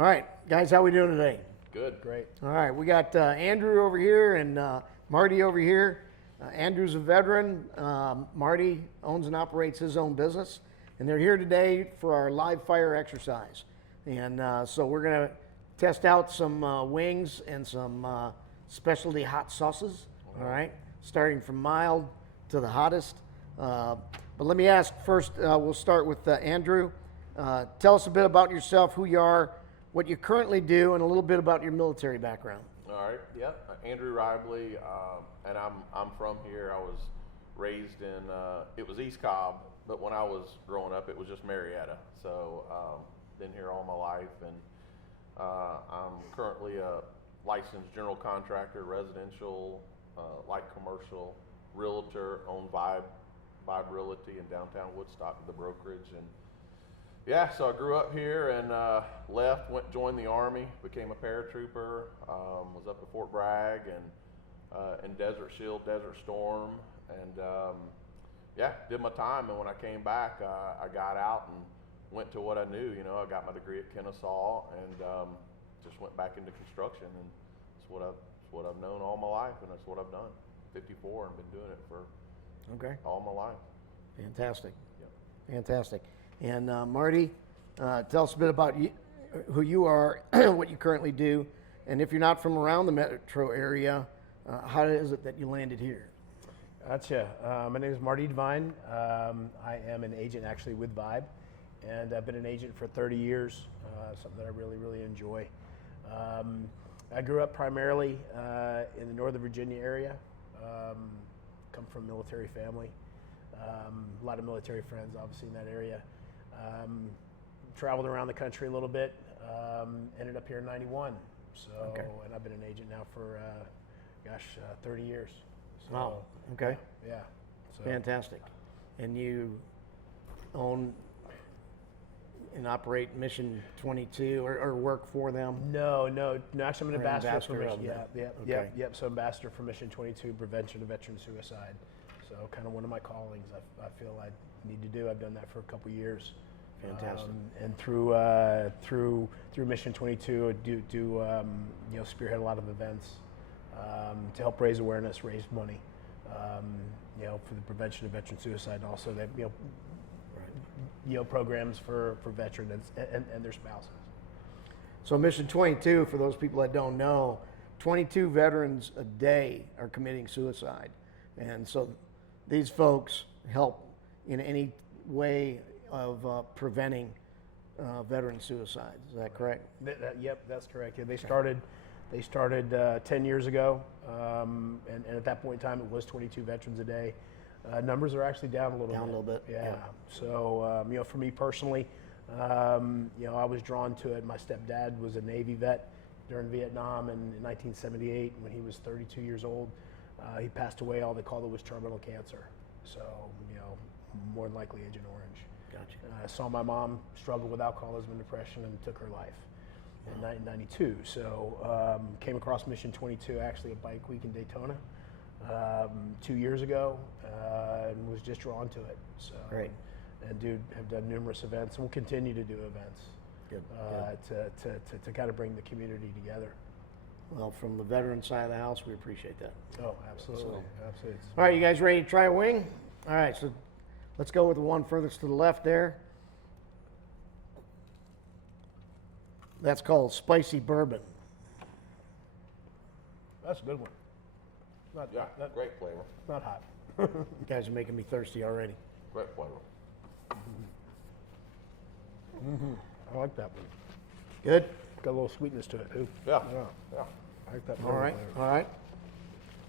All right, guys, how we doing today? Good. Great. All right, we got Andrew over here and Marty over here. Andrew's a veteran. Marty owns and operates his own business, and they're here today for our live fire exercise. And so we're going to test out some wings and some specialty hot sauces. All right, starting from mild to the hottest. But let me ask first. We'll start with Andrew. Tell us a bit about yourself, who you are, what you currently do, and a little bit about your military background. All right. Yep. Andrew Reibly, and I'm from here. I was raised in it was East Cobb, but when I was growing up, it was just Marietta. So been here all my life, and I'm currently a licensed general contractor, residential, light commercial, realtor, own VIBE Realty in downtown Woodstock, the brokerage, and yeah, so I grew up here and left, joined the Army, became a paratrooper, was up at Fort Bragg and in Desert Shield, Desert Storm, and yeah, did my time. And when I came back, I got out and went to what I knew. You know, I got my degree at Kennesaw and just went back into construction, and it's what I've known all my life, and that's what I've done. 54 and been doing it for all my life. Fantastic. Yep. Fantastic. And Marty, tell us a bit about who you are, what you currently do, and if you're not from around the metro area, how is it that you landed here? Gotcha. My name is Marty Devine. I am an agent actually with VIBE, and I've been an agent for 30 years, something that I really, really enjoy. I grew up primarily in the Northern Virginia area, come from a military family, a lot of military friends obviously in that area. Traveled around the country a little bit, ended up here in 91. So, and I've been an agent now for, 30 years. So, Wow, okay. Yeah. So. Fantastic. And you own and operate Mission 22 or work for them? No, actually I'm an ambassador for Mission. Okay. Yep. So ambassador for Mission 22, prevention of veteran suicide. So kind of one of my callings I feel I need to do. I've done that for a couple years. Fantastic. And through Mission 22, do spearhead a lot of events to help raise awareness, raise money, for the prevention of veteran suicide, and also that programs for veterans and their spouses. So Mission 22, for those people that don't know, 22 veterans a day are committing suicide, and so these folks help in any way of preventing veteran suicide. Is that correct? Yep, that's correct. Yeah, they started 10 years ago, and at that point in time, it was 22 veterans a day. Numbers are actually down a little bit. Down a little bit. Yeah. So for me personally, I was drawn to it. My stepdad was a Navy vet during Vietnam, and in 1978, when he was 32 years old, he passed away. All they called it was terminal cancer. So more than likely Agent Orange. Gotcha. I saw my mom struggle with alcoholism and depression and took her life in 1992. So came across Mission 22, actually a bike week in Daytona 2 years ago, and was just drawn to it. So, great. And have done numerous events, and will continue to do events. Good. To kind of bring the community together. Well, from the veteran side of the house, we appreciate that. Oh, absolutely. Absolutely. All right, you guys ready to try a wing? All right, so let's go with the one furthest to the left there. That's called spicy bourbon. That's a good one. Great flavor. Not hot. You guys are making me thirsty already. Great flavor. I like that one. Good? Got a little sweetness to it, too. Yeah. I like that. All right,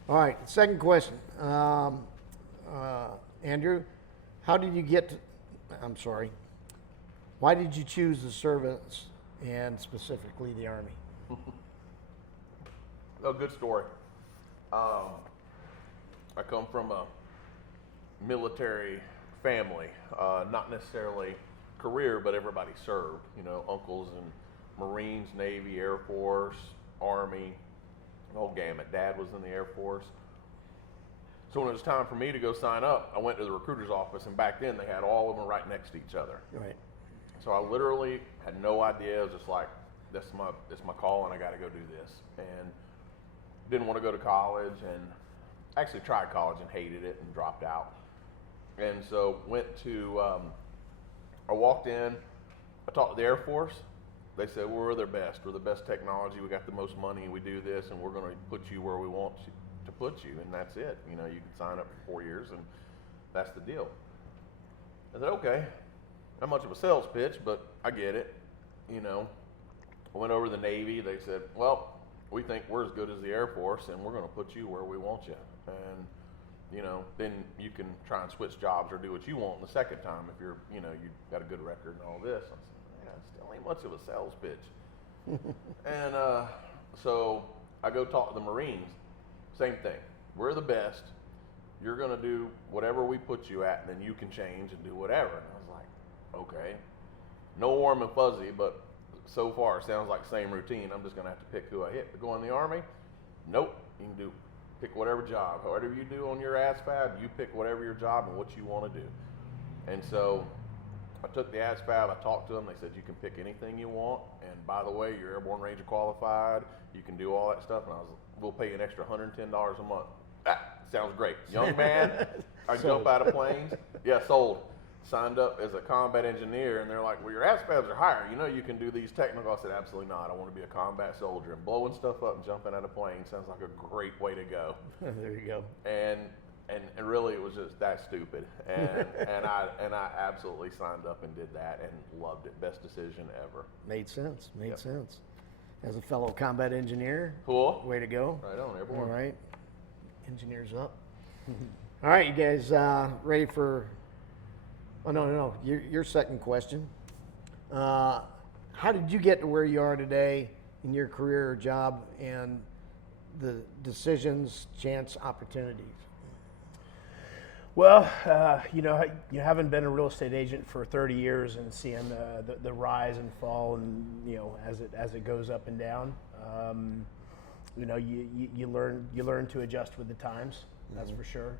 all right. Second question. Andrew, why did you choose the service and specifically the Army? A good story. I come from a military family, not necessarily career, but everybody served. Uncles and Marines, Navy, Air Force, Army, the whole gamut. Dad was in the Air Force. So when it was time for me to go sign up, I went to the recruiter's office, and back then they had all of them right next to each other. Right. So I literally had no idea. It was just like, that's my call, and I got to go do this. And didn't want to go to college, and actually tried college and hated it and dropped out. And so went to, I walked in, I talked to the Air Force. They said, well, we're their best. We're the best technology. We got the most money. We do this, and we're going to put you where we want to put you, and that's it. You know, you can sign up for 4 years, and that's the deal. I said, okay. Not much of a sales pitch, but I get it. You know, I went over to the Navy. They said, well, we think we're as good as the Air Force, and we're going to put you where we want you. And, you know, then you can try and switch jobs or do what you want the second time if you're, you know, you've got a good record and all this. I said, yeah, it still ain't much of a sales pitch. And so I go talk to the Marines. Same thing. We're the best. You're going to do whatever we put you at, and then you can change and do whatever. And I was like, okay. No warm and fuzzy, but so far it sounds like the same routine. I'm just going to have to pick who I hit. To go in the Army, nope. You can pick whatever job. Whatever you do on your ASVAB, you pick whatever your job and what you want to do. And so I took the ASVAB, I talked to them, they said you can pick anything you want, and by the way, you're Airborne Ranger qualified, you can do all that stuff, and we'll pay you an extra $110 a month. Sounds great. Young man, I jump out of planes. Yeah, sold. Signed up as a combat engineer, and they're like, well, your ASVABs are higher. You know you can do these technical. I said, absolutely not. I want to be a combat soldier. And blowing stuff up and jumping out of planes sounds like a great way to go. There you go. And really, it was just that stupid. And I absolutely signed up and did that and loved it. Best decision ever. Made sense. Made sense. As a fellow combat engineer. Cool. Way to go. Right on, Airborne. All right. Engineers up. All right, you guys ready for... Oh, no. Your second question. How did you get to where you are today in your career or job, and the decisions, chance, opportunities? Well, you know, having been a real estate agent for 30 years and seeing the rise and fall, and you know, as it goes up and down, you know, you learn to adjust with the times. That's for sure.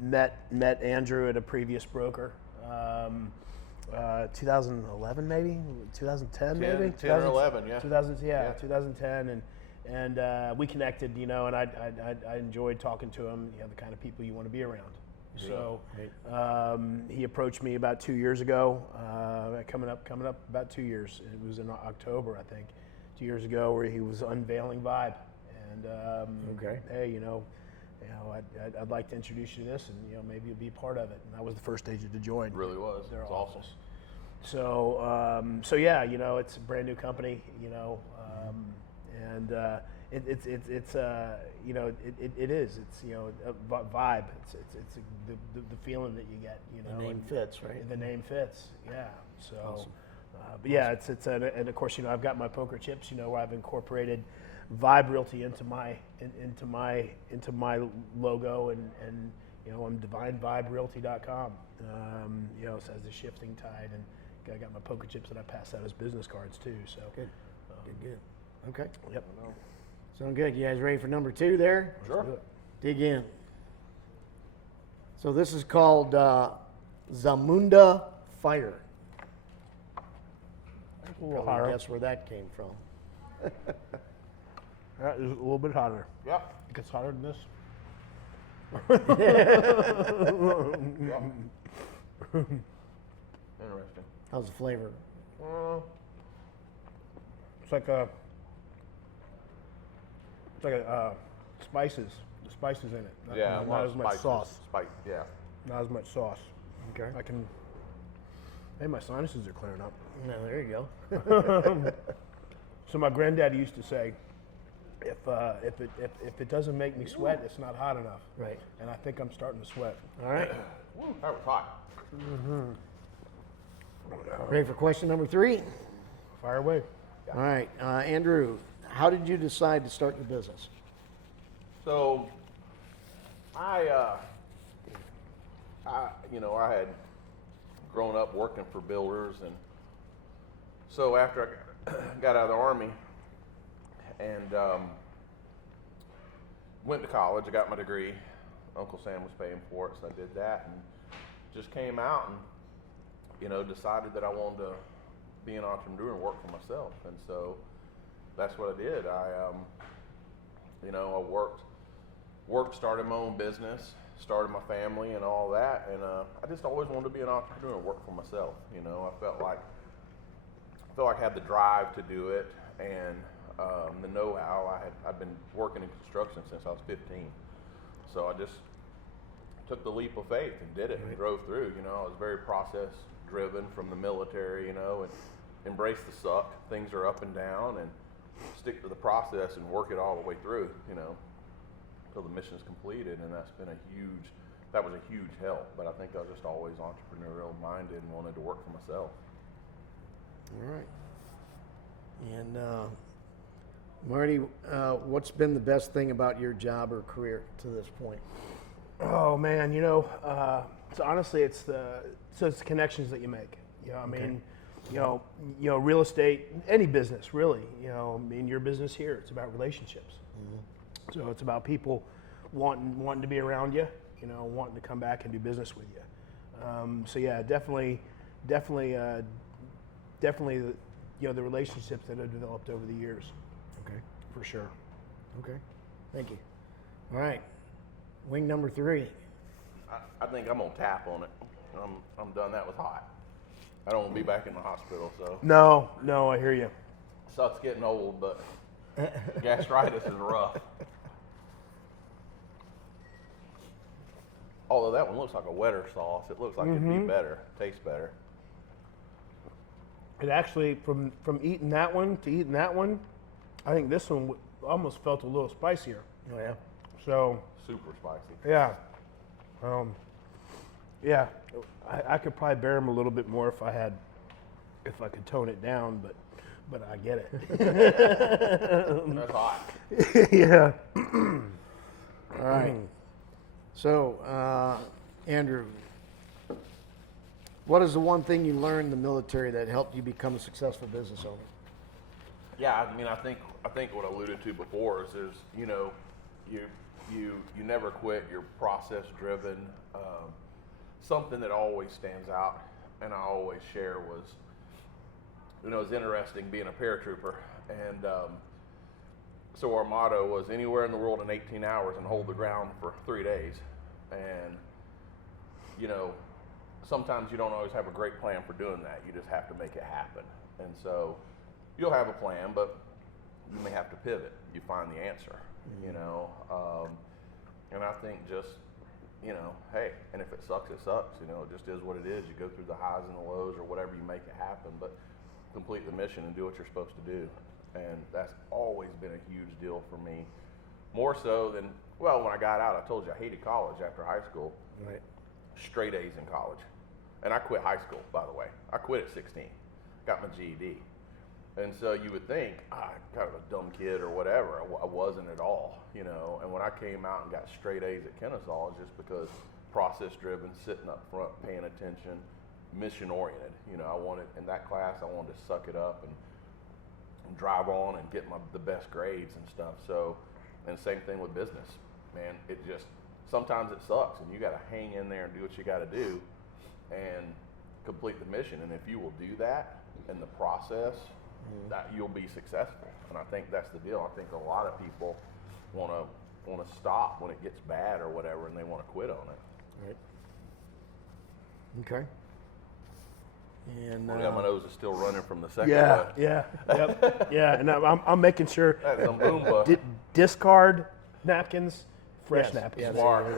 Met Andrew at a previous broker. 2011 maybe, 2010 maybe, 10 or 11, yeah. 2010, and we connected, you know, and I enjoyed talking to him. You know, the kind of people you want to be around. So he approached me about 2 years ago, coming up about 2 years. It was in October, I think, 2 years ago, where he was unveiling VIBE, and hey, you know, I'd like to introduce you to this, and you know, maybe you'll be part of it. And I was the first agent to join. It really was. Their It's office. Awesome. So yeah, you know, it's a brand new company, you know, and it's you know, it is. It's, you know, a vibe. It's the feeling that you get. You know, The name fits, right? The name fits. Yeah. So. Awesome. But yeah, and of course, you know, I've got my poker chips, you know, where I've incorporated VIBE Realty into my logo, and you know, I'm DivineVibeRealty.com. You know, it says the shifting tide, and I got my poker chips that I pass out as business cards too. So Good. Good. Okay. Yep. Sound good. You guys ready for number 2 there? Sure. Dig in. So this is called Zamunda Fire. A little Probably hotter. guess where that came from. Yeah, it's a little bit hotter. Yep. It gets hotter than this. Interesting. How's the flavor? It's like spices. The spices in it. Not as much spices. sauce. Yeah. Not as much sauce. Okay. Hey, my sinuses are clearing up. No, there you go. So my granddad used to say, if it doesn't make me sweat, it's not hot enough. Right. And I think I'm starting to sweat. All right. Woo, that was hot. Ready for question number 3? Fire away. All right. Andrew, how did you decide to start your business? So, I had grown up working for builders, and so after I got out of the Army and went to college, I got my degree. Uncle Sam was paying for it, so I did that, and just came out and, you know, decided that I wanted to be an entrepreneur and work for myself. And so that's what I did. I worked, started my own business, started my family and all that. And I just always wanted to be an entrepreneur and work for myself. You know, I felt like I had the drive to do it, and the know-how. I'd been working in construction since I was 15. So I just took the leap of faith and did it and drove through. You know, I was very process driven from the military, you know, and embrace the suck. Things are up and down, and stick to the process and work it all the way through, you know, until the mission's completed. And that was a huge help. But I think I was just always entrepreneurial minded and wanted to work for myself. All right. And Marty, what's been the best thing about your job or career to this point? Oh man, you know, so honestly, it's the connections that you make. You know, I mean, you know, real estate, any business really. You know, I mean, your business here, it's about relationships. Mm-hmm. So it's about people wanting to be around you. You know, wanting to come back and do business with you. So yeah, definitely, you know, the relationships that have developed over the years. Okay. For sure. Okay. Thank you. All right. Wing number 3. I think I'm gonna tap on it. I'm done. That was hot. I don't want to be back in the hospital. So No, I hear you. sucks getting old, but gastritis is rough. Although that one looks like a wetter sauce, it looks like it'd be better, tastes better. It actually, from eating that one to eating that one, I think this one almost felt a little spicier. Oh yeah. So Super spicy. yeah, yeah, I could probably bear them a little bit more if I could tone it down, but I get it. That's hot. Yeah. All right. So, Andrew, what is the one thing you learned in the military that helped you become a successful business owner? Yeah, I mean, I think what I alluded to before is there's, you know, you never quit. You're process driven. Something that always stands out, and I always share, was, you know, it's interesting being a paratrooper, and so our motto was anywhere in the world in 18 hours and hold the ground for 3 days. And, you know, sometimes you don't always have a great plan for doing that. You just have to make it happen. And so you'll have a plan, but you may have to pivot. You find the answer, you know. And I think just, you know, hey, and if it sucks, it sucks. You know, it just is what it is. You go through the highs and the lows or whatever, you make it happen, but complete the mission and do what you're supposed to do. And that's always been a huge deal for me. More so than, well, when I got out, I told you I hated college after high school. Right. Straight A's in college. And I quit high school, by the way. I quit at 16. Got my GED. And so you would think, kind of a dumb kid or whatever. I wasn't at all, you know. And when I came out and got straight A's at Kennesaw, just because process driven, sitting up front, paying attention, mission oriented. You know, I wanted, in that class, I wanted to suck it up and drive on and get the best grades and stuff. So, and same thing with business, man. It just, sometimes it sucks, and you got to hang in there and do what you got to do and complete the mission. And if you will do that in the process, that you'll be successful. And I think that's the deal. I think a lot of people want to stop when it gets bad or whatever, and they want to quit on it. Right. Okay. And Yeah, my nose is still running from the second Yeah, one. yep, yeah. And I'm making sure That's some boom bust. discard napkins, fresh Yes, napkins. yes. Smart.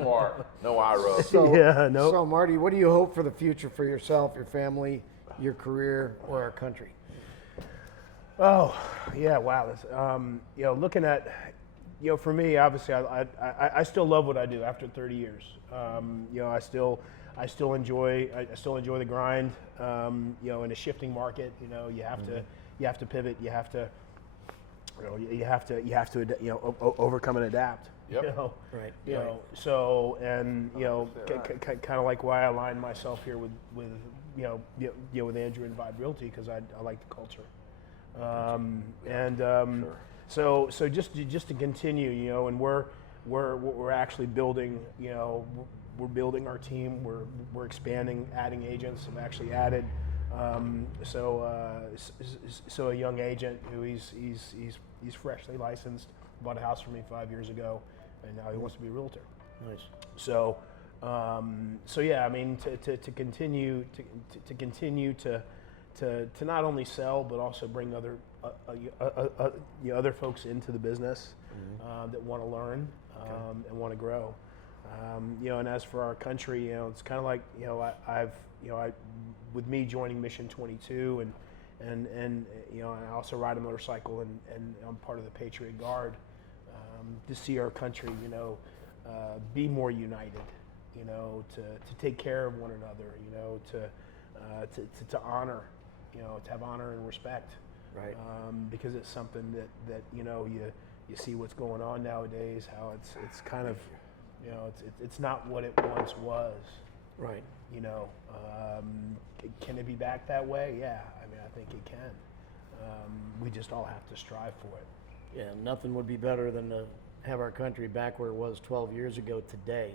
Smart. No eye rub. so, Yeah, nope. So, Marty, what do you hope for the future for yourself, your family, your career, or our country? Oh, yeah, wow. This, you know, looking at, you know, for me, obviously, I still love what I do after 30 years. You know, I still enjoy the grind. You know, in a shifting market, you know, you have to pivot. You have to overcome and adapt. Yep. You know, Right. You know, so, and you know, kind of like why I aligned myself here with with Andrew and VIBE Realty, because I like the culture. So just to continue, you know, and we're actually building, you know, we're building our team. We're expanding, adding agents. I've actually added So a young agent who he's freshly licensed, bought a house for me 5 years ago, and now he wants to be a realtor. Nice. So, yeah, I mean, to continue to not only sell but also bring other folks into the business that want to learn and want to grow. And as for our country, it's kind of like, with me joining Mission 22 and I also ride a motorcycle and I'm part of the Patriot Guard, to see our country, be more united, to take care of one another, to honor, to have honor and respect. Right. Because it's something that you see what's going on nowadays, how it's kind of, it's not what it once was. Right. Can it be back that way? Yeah, I mean, I think it can. We just all have to strive for it. Yeah, nothing would be better than to have our country back where it was 12 years ago today,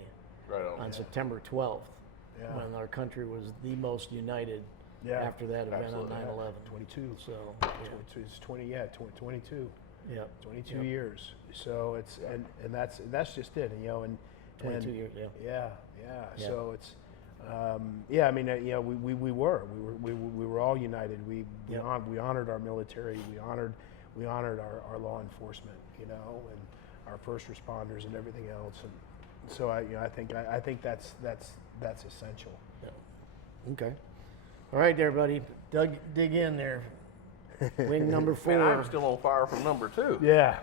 Right on. September 12th, Yeah. when our country was the most united Yeah. after that event Absolutely. on 9/11. 22. So, 22, it's 22. yeah. 22 Yep. years. So it's and that's just it, and 22 years, yeah. Yeah. Yeah. So it's I mean, we were all united. We honored our military. We honored our law enforcement, and our first responders and everything else. And so I think that's essential. Yeah. Okay. All right, there, buddy. Dig in there. Wing number 4. Man, I'm still on fire from number 2. Yeah.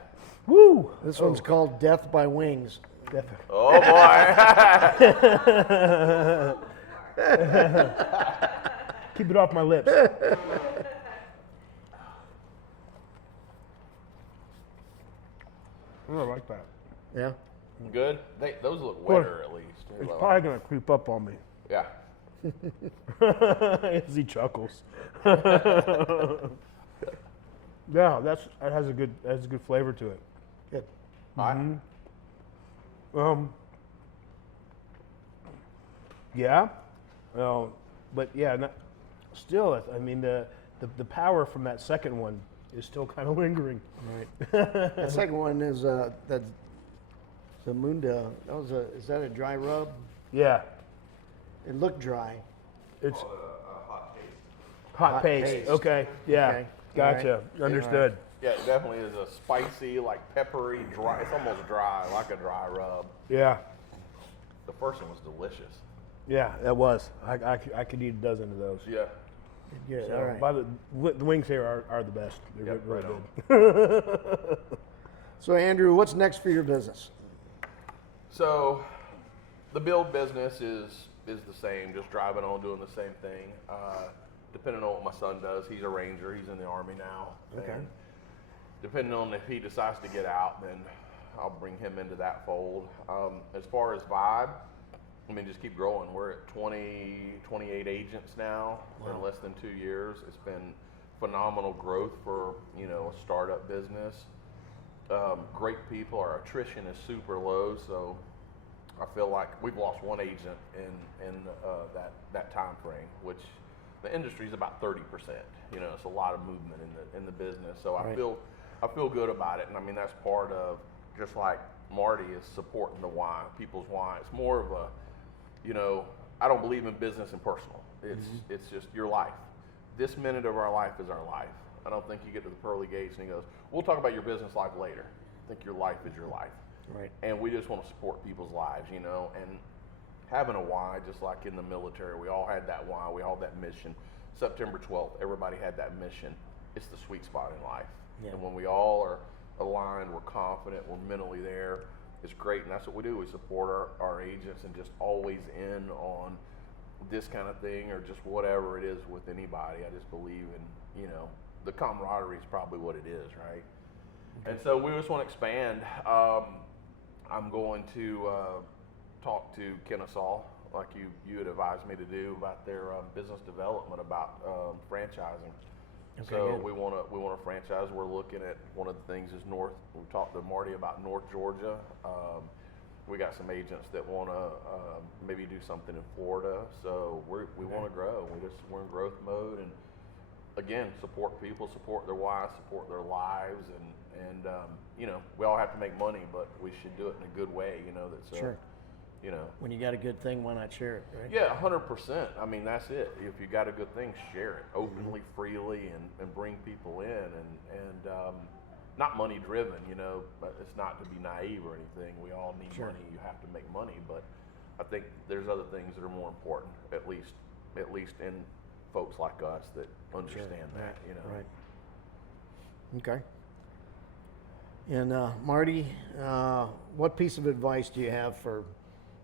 Woo! This one's called Death by Wings. Oh boy. Keep it off my lips. I like that. Yeah. Good. Those look wetter at least. It's probably gonna creep up on me Yeah. as he chuckles. Yeah, that has a good flavor to it. Good. Yeah, but yeah, still, I mean the power from that second one is still kind of lingering. Right. The second one is that's the Munda. Is that a dry rub? Yeah, It looked dry. it's Hot hot paste. paste. Okay, yeah, Okay. gotcha, All right. understood. Yeah, it definitely is a spicy, like peppery, dry. It's almost dry, like a dry rub. Yeah, The first one was delicious. yeah, that was. I could eat a dozen of those. Yeah. Good. So, All right. by the wings here are the best. They're Yep, really right good. So, Andrew, what's next for your business? So, the build business is the same, just driving on, doing the same thing. Depending on what my son does, he's a ranger. He's in the Army now. Okay. And depending on if he decides to get out, then I'll bring him into that fold. As far as VIBE, I mean, just keep growing. We're at 28 agents now in less than 2 years. It's been phenomenal growth for, a startup business. Great people. Our attrition is super low, so I feel like we've lost one agent in that time frame, which the industry is about 30%. It's a lot of movement in the business. So Right. I feel good about it, and I mean that's part of just like Marty is supporting the why, people's why. It's more of a, I don't believe in business and personal. It's just your life. This minute of our life is our life. I don't think you get to the pearly gates and he goes, we'll talk about your business life later. I think your life is your life. Right. And we just want to support people's lives, and having a why, just like in the military, we all had that why, we all had that mission. September 12th, everybody had that mission. It's the sweet spot in life. Yeah. And when we all are aligned, we're confident, we're mentally there, it's great. And that's what we do. We support our agents and just always in on this kind of thing or just whatever it is with anybody. I just believe in, the camaraderie is probably what it is, right? Okay. And so we just want to expand. I'm going to talk to Kennesaw, like you had advised me to do, about their business development, about franchising. Okay, So good. we want to franchise. We're looking at one of the things is North. We talked to Marty about North Georgia. we got some agents that want to maybe do something in Florida. So we want to grow. We're in growth mode, and again, support people, support their wives, support their lives, and you know, we all have to make money, but we should do it in a good way. You know, that's Sure. You know, When you got a good thing, why not share it, right? yeah, 100%. I mean, that's it. If you got a good thing, share it openly, freely, and bring people in, and not money driven, you know, but it's not to be naive or anything. We all need Sure. money. You have to make money, but I think there's other things that are more important, at least in folks like us that understand that, you know. Right. Okay. And Marty, what piece of advice do you have for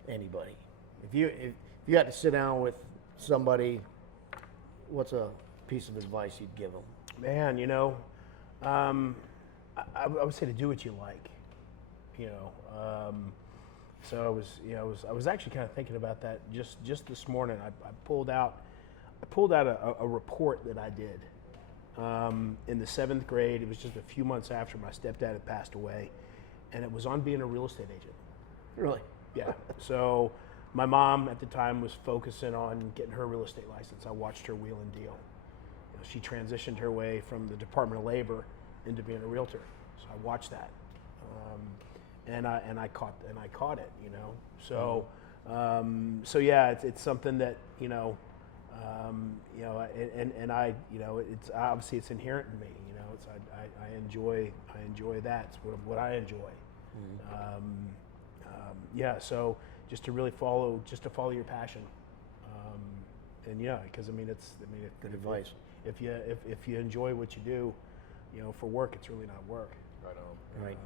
anybody? If you had to sit down with somebody, what's a piece of advice you'd give them? Man, you know, I would say to do what you like. You know, so I was actually kind of thinking about that just this morning. I pulled out a report that I did in the 7th grade. It was just a few months after my stepdad had passed away, and it was on being a real estate agent. Really? Yeah. So my mom at the time was focusing on getting her real estate license. I watched her wheel and deal. You know, she transitioned her way from the Department of Labor into being a realtor. So I watched that, and I caught it. You know. So so yeah, it's something that you know, and I, you know, it's obviously it's inherent in me. You know, it's I enjoy that. It's what I enjoy. Yeah, so just to really follow your passion, and yeah, because Good advice. If you enjoy what you do, you know, for work, it's really not work. Right on. Right.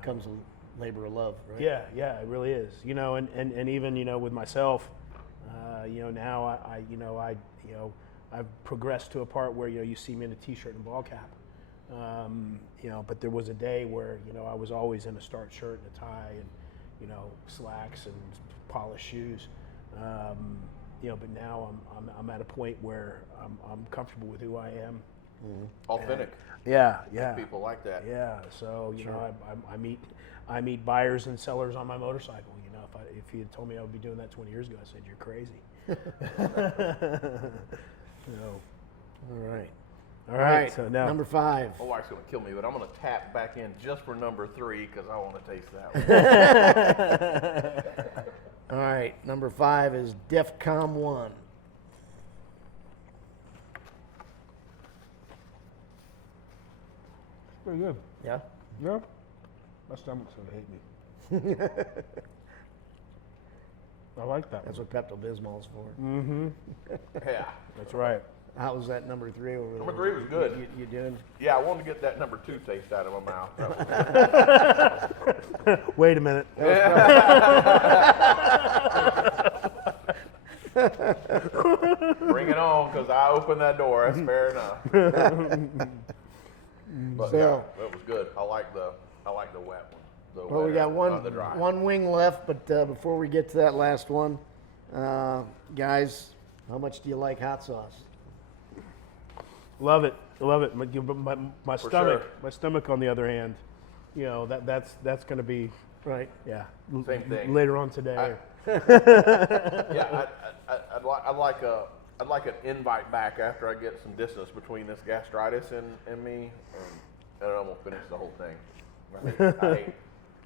Becomes a labor of love, right? Yeah, it really is. You know, and even you know with myself, you know now I've progressed to a part where you know you see me in a t-shirt and ball cap. You know, but there was a day where you know I was always in a starched shirt and a tie and you know slacks and polished shoes. You know, but now I'm at a point where I'm comfortable with who I am. Authentic. Yeah. People like that. Yeah. So you know, I meet buyers and sellers on my motorcycle. You know, if you had told me I would be doing that 20 years ago, I said you're crazy. So, all right. So now number 5. My wife's going to kill me, but I'm going to tap back in just for number 3 because I want to taste that one. All right, number 5 is DEFCON 1. pretty good. Yeah. Yeah. My stomach's gonna hate me. I like that. That's what Pepto-Bismol's for. Mm-hmm. Yeah. That's right. How was that number 3 over there? Number 3 was good. You doing? Yeah, I wanted to get that number 2 taste out of my mouth. Wait a minute. Bring it on, because I opened that door. That's fair enough. But yeah, So- it was good. I like the wet one. Well, we got the dry. one wing left, but before we get to that last one, guys, how much do you like hot sauce? Love it. My For stomach. sure. My stomach, on the other hand, you know that's going to be Right. yeah. Same thing. Later on today. Yeah, I'd like an invite back after I get some distance between this gastritis and me, and I'm gonna finish the whole thing.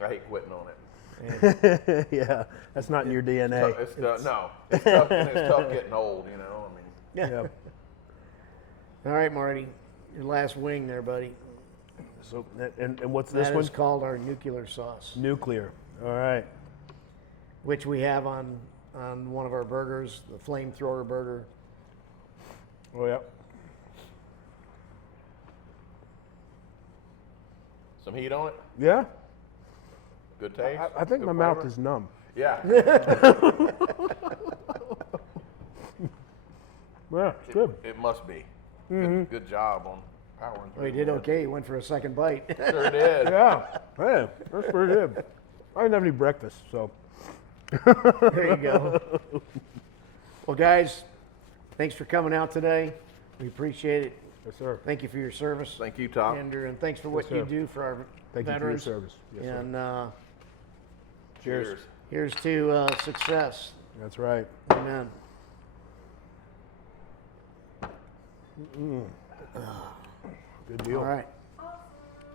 I hate quitting on it. Yeah, that's not in your DNA. It's tough, and it's tough getting old. You know, I mean. Yeah. All right, Marty, your last wing there, buddy. So and what's this That one? is called our nuclear sauce, Nuclear. All right. which we have on one of our burgers, the flamethrower burger. Oh yeah. Some heat on it. Yeah. Good taste. I think good my mouth flavor? is numb. Yeah. Yeah, it's good. It must be. Mm-hmm. Good job on powering through. Well, he did okay. He went for a second bite. Sure did. Yeah. Hey, that's pretty good. I didn't have any breakfast, so. There you go. Well, guys, thanks for coming out today. We appreciate it. Yes, sir. Thank you for your service, Thank you, Tom. Andrew, and thanks for what Yes, you sir. do for our Thank veterans. you for your service. Yes, sir. And Cheers. Here's to success. That's right. Amen. Good deal. All right.